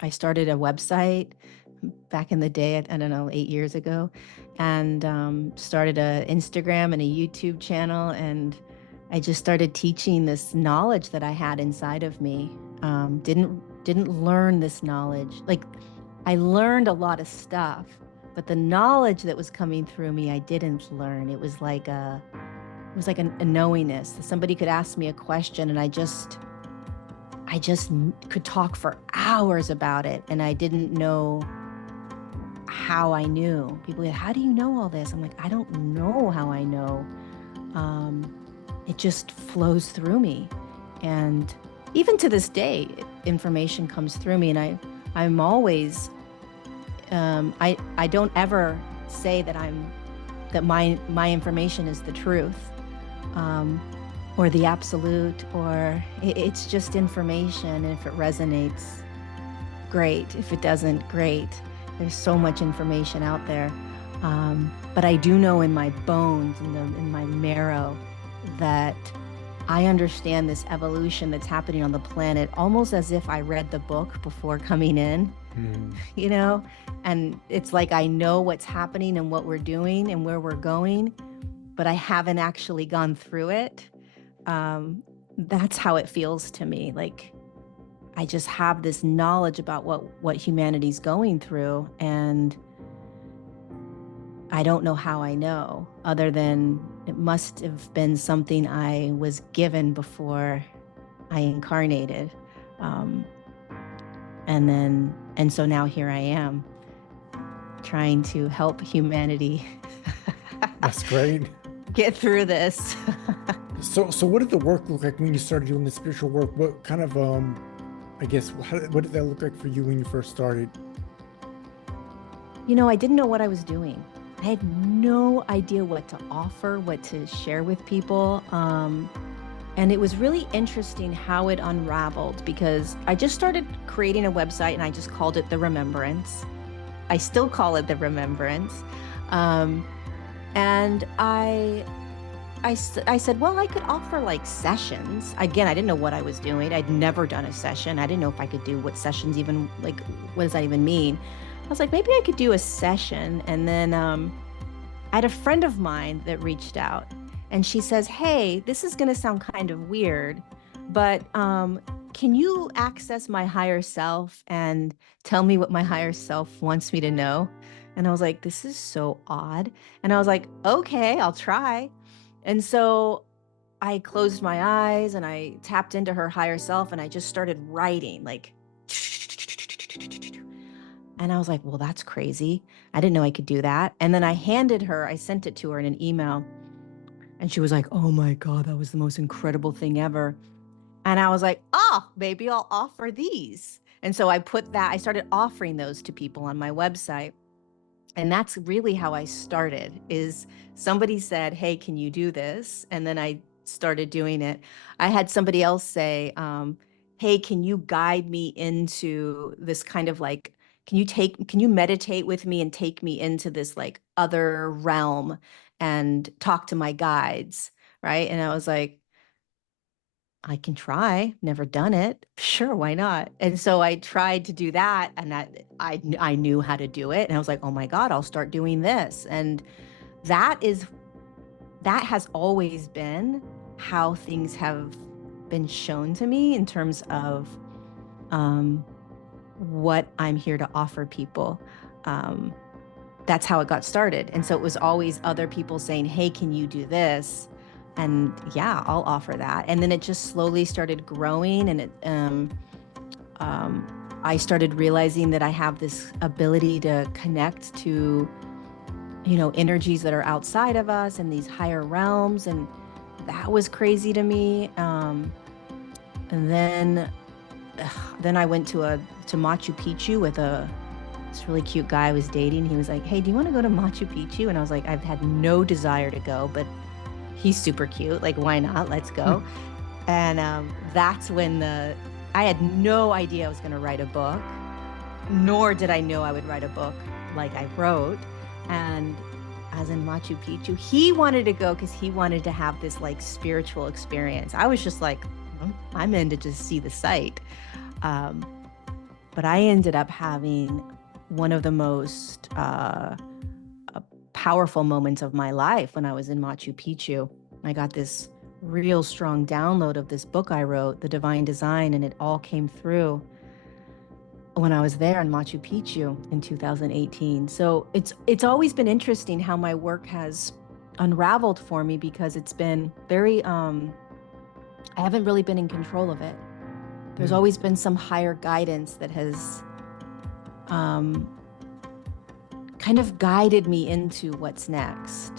I started a website back in the day, I don't know, 8 years ago, and started a Instagram and a YouTube channel, and I just started teaching this knowledge that I had inside of me. Didn't learn this knowledge. Like, I learned a lot of stuff, but the knowledge that was coming through me, I didn't learn. It was like a knowingness. Somebody could ask me a question, and I just could talk for hours about it, and I didn't know how I knew. People go, how do you know all this? I'm like, I don't know how I know. It just flows through me. And even to this day, information comes through me, and I'm always, I don't ever say that my information is the truth, or the absolute, or it's just information. And if it resonates, great. If it doesn't, great. There's so much information out there. But I do know in my bones, in my marrow, that I understand this evolution that's happening on the planet almost as if I read the book before coming in, you know? And it's like I know what's happening and what we're doing and where we're going, but I haven't actually gone through it. That's how it feels to me. Like, I just have this knowledge about what humanity's going through, and I don't know how I know, other than it must have been something I was given before I incarnated. And so now here I am, trying to help humanity That's great. get through this. So what did the work look like when you started doing the spiritual work? What kind of, I guess, what did that look like for you when you first started? I didn't know what I was doing. I had no idea what to offer, what to share with people. And it was really interesting how it unraveled, because I just started creating a website and I just called it The Remembrance. I still call it The Remembrance. And I said, well, I could offer like sessions. Again, I didn't know what I was doing. I'd never done a session. I didn't know if I could do what sessions even, like, what does that even mean? I was like, maybe I could do a session. And then I had a friend of mine that reached out, and she says, hey, this is going to sound kind of weird, but can you access my higher self and tell me what my higher self wants me to know? And I was like, this is so odd. And I was like, okay, I'll try. And so I closed my eyes and I tapped into her higher self, and I just started writing, like, and I was like, well, that's crazy. I didn't know I could do that. And then I sent it to her in an email, and she was like, oh my God, that was the most incredible thing ever. And I was like, oh, maybe I'll offer these. And so I started offering those to people on my website. And that's really how I started, is somebody said, hey, can you do this? And then I started doing it. I had somebody else say, hey, can you guide me into this kind of like, can you meditate with me and take me into this like other realm and talk to my guides, right? And I was like, I can try, never done it. Sure, why not? And so I tried to do that, and I knew how to do it. And I was like, oh my God, I'll start doing this. And that has always been how things have been shown to me in terms of what I'm here to offer people. That's how it got started. And so it was always other people saying, hey, can you do this? And yeah, I'll offer that. And then it just slowly started growing, and I started realizing that I have this ability to connect to, energies that are outside of us and these higher realms. And that was crazy to me. And then I went to Machu Picchu with this really cute guy I was dating. He was like, hey, do you want to go to Machu Picchu? And I was like, I've had no desire to go, but he's super cute. Like, why not? Let's go. And that's when I had no idea I was going to write a book, nor did I know I would write a book like I wrote. And as in Machu Picchu, he wanted to go because he wanted to have this like spiritual experience. I was just like, I'm in to just see the site. But I ended up having one of the most powerful moments of my life when I was in Machu Picchu. I got this real strong download of this book I wrote, The Divine Design, and it all came through when I was there in Machu Picchu in 2018. So it's always been interesting how my work has unraveled for me, because it's been very I haven't really been in control of it. There's always been some higher guidance that has kind of guided me into what's next.